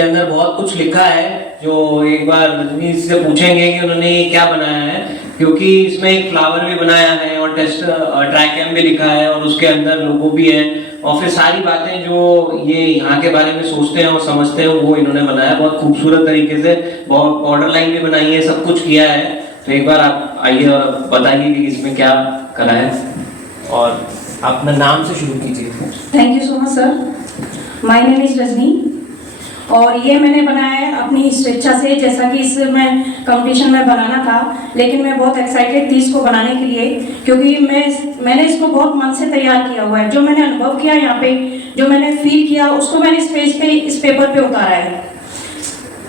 के अंदर बहुत कुछ लिखा है जो एक बार रजनी से पूछेंगे कि उन्होंने क्या बनाया है, क्योंकि इसमें एक फ्लावर भी बनाया है और टेस्ट ट्रैक एम भी लिखा है और उसके अंदर लोगो भी है और फिर सारी बातें जो ये यहाँ के बारे में सोचते हैं और समझते हैं वो इन्होंने बनाया बहुत खूबसूरत तरीके से, बहुत बॉर्डर लाइन भी बनाई है, सब कुछ किया है। तो एक बार आप आइए और बताइए कि इसमें क्या करा है और अपना नाम से शुरू कीजिए। Thank you so much sir. My name is Rajni और ये मैंने बनाया है अपनी स्वेच्छा से, जैसा कि इस मैं कंपटीशन में बनाना था, लेकिन मैं बहुत एक्साइटेड थी इसको बनाने के लिए, क्योंकि मैंने इसको बहुत मन से तैयार किया हुआ है। जो मैंने अनुभव किया यहाँ पे, जो मैंने फील किया, उसको मैंने इस पेज पे, इस पेपर पे उतारा है।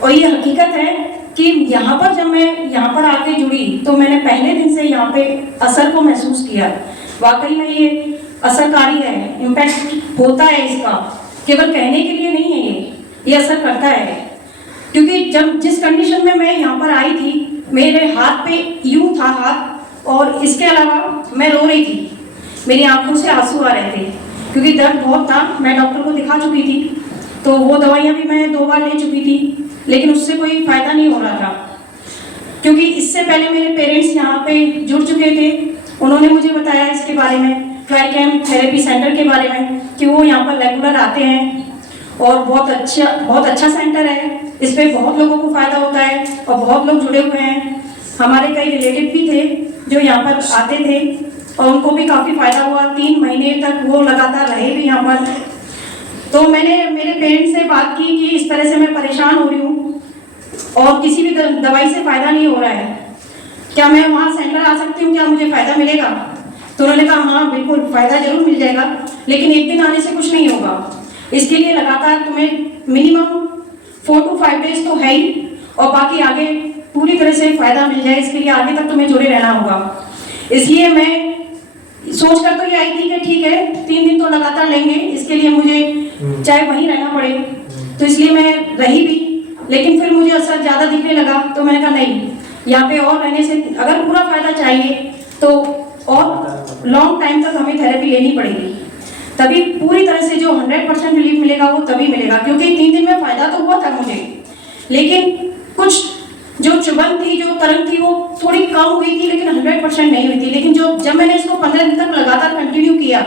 और ये हकीकत है कि यहाँ पर जब मैं यहाँ पर आके जुड़ी तो मैंने पहले दिन से यहाँ पे असर को महसूस किया। वाकई में ये असरकारी है, इम्पैक्ट होता है इसका, केवल कहने के लिए नहीं है, ये असर करता है। क्योंकि जब जिस कंडीशन में मैं यहाँ पर आई थी, मेरे हाथ पे यूं था हाथ, और इसके अलावा मैं रो रही थी, मेरी आंखों से आंसू आ रहे थे क्योंकि दर्द बहुत था। मैं डॉक्टर को दिखा चुकी थी, तो वो दवाइयाँ भी मैं 2 बार ले चुकी थी, लेकिन उससे कोई फायदा नहीं हो रहा था। क्योंकि इससे पहले मेरे पेरेंट्स यहाँ पे जुड़ चुके थे, उन्होंने मुझे बताया इसके बारे में, ट्राइकेम थेरेपी सेंटर के बारे में, कि वो यहाँ पर रेगुलर आते हैं और बहुत अच्छा सेंटर है। इस पे बहुत लोगों को फायदा होता है और बहुत लोग जुड़े हुए हैं। हमारे कई रिलेटिव भी थे जो यहाँ पर आते थे और उनको भी काफ़ी फायदा हुआ। 3 महीने तक वो लगातार रहे भी यहाँ पर। तो मैंने मेरे पेरेंट्स से बात की कि इस तरह से मैं परेशान हो रही हूँ और किसी भी दवाई से फायदा नहीं हो रहा है, क्या मैं वहाँ सेंटर आ सकती हूँ, क्या मुझे फायदा मिलेगा? तो उन्होंने कहा हाँ बिल्कुल, फायदा जरूर मिल जाएगा, लेकिन एक दिन आने से कुछ नहीं होगा। इसके लिए लगातार तुम्हें मिनिमम 4 to 5 डेज तो है ही, और बाकी आगे पूरी तरह से फायदा मिल जाए, इसके लिए आगे तक तुम्हें जुड़े रहना होगा। इसलिए मैं सोच कर तो ये आई थी कि ठीक है 3 दिन तो लगातार लेंगे, इसके लिए मुझे चाहे वहीं रहना पड़े, तो इसलिए मैं रही भी। लेकिन फिर मुझे असर ज़्यादा दिखने लगा, तो मैंने कहा नहीं, यहाँ पे और रहने से अगर पूरा फायदा चाहिए तो और लॉन्ग टाइम तक हमें थेरेपी लेनी पड़ेगी, तभी पूरी तरह से जो 100% रिलीफ मिलेगा वो तभी मिलेगा। क्योंकि 3 दिन में फायदा तो हुआ था मुझे, लेकिन कुछ जो चुभन थी, जो तरंग थी, वो थोड़ी कम हुई थी, लेकिन 100% नहीं हुई थी। लेकिन जब मैंने इसको 15 दिन तक लगातार कंटिन्यू किया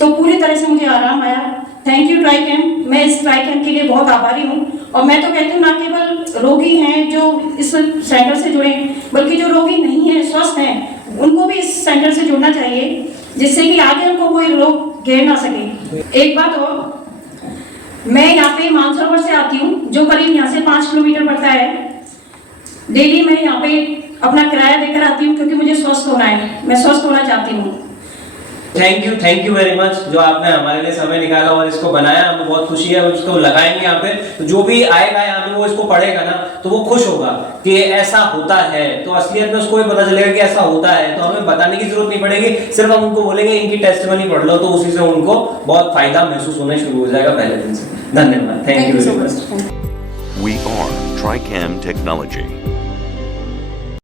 तो पूरी तरह से मुझे आराम आया। थैंक यू ट्राइकेम, मैं इस ट्राइकेम के लिए बहुत आभारी हूँ। और मैं तो कहती हूँ ना केवल रोगी हैं जो इस सेंटर से जुड़े, बल्कि जो रोगी नहीं है, स्वस्थ हैं, उनको भी इस सेंटर से जुड़ना चाहिए, जिससे कि आगे उनको कोई रोग घेर ना सके। एक बात और, मैं यहाँ पे मानसरोवर से आती हूँ जो करीब यहाँ से 5 किलोमीटर पड़ता है। डेली मैं यहाँ पे अपना किराया देकर आती हूँ क्योंकि मुझे स्वस्थ होना है, मैं स्वस्थ होना चाहती हूँ। थैंक यू वेरी मच जो आपने हमारे लिए समय निकाला और इसको बनाया, हमें बहुत खुशी है। उसको लगाएंगे यहाँ पे, तो जो भी आएगा यहाँ पे वो इसको पढ़ेगा ना तो वो खुश होगा कि ऐसा होता है। तो असलियत में उसको भी पता चलेगा कि ऐसा होता है, तो हमें बताने की जरूरत नहीं पड़ेगी, सिर्फ हम उनको बोलेंगे इनकी टेस्टिमनी पढ़ लो, तो उसी से उनको बहुत फायदा महसूस होना शुरू हो जाएगा पहले दिन से। धन्यवाद, thank you very much. We are TriCam Technology.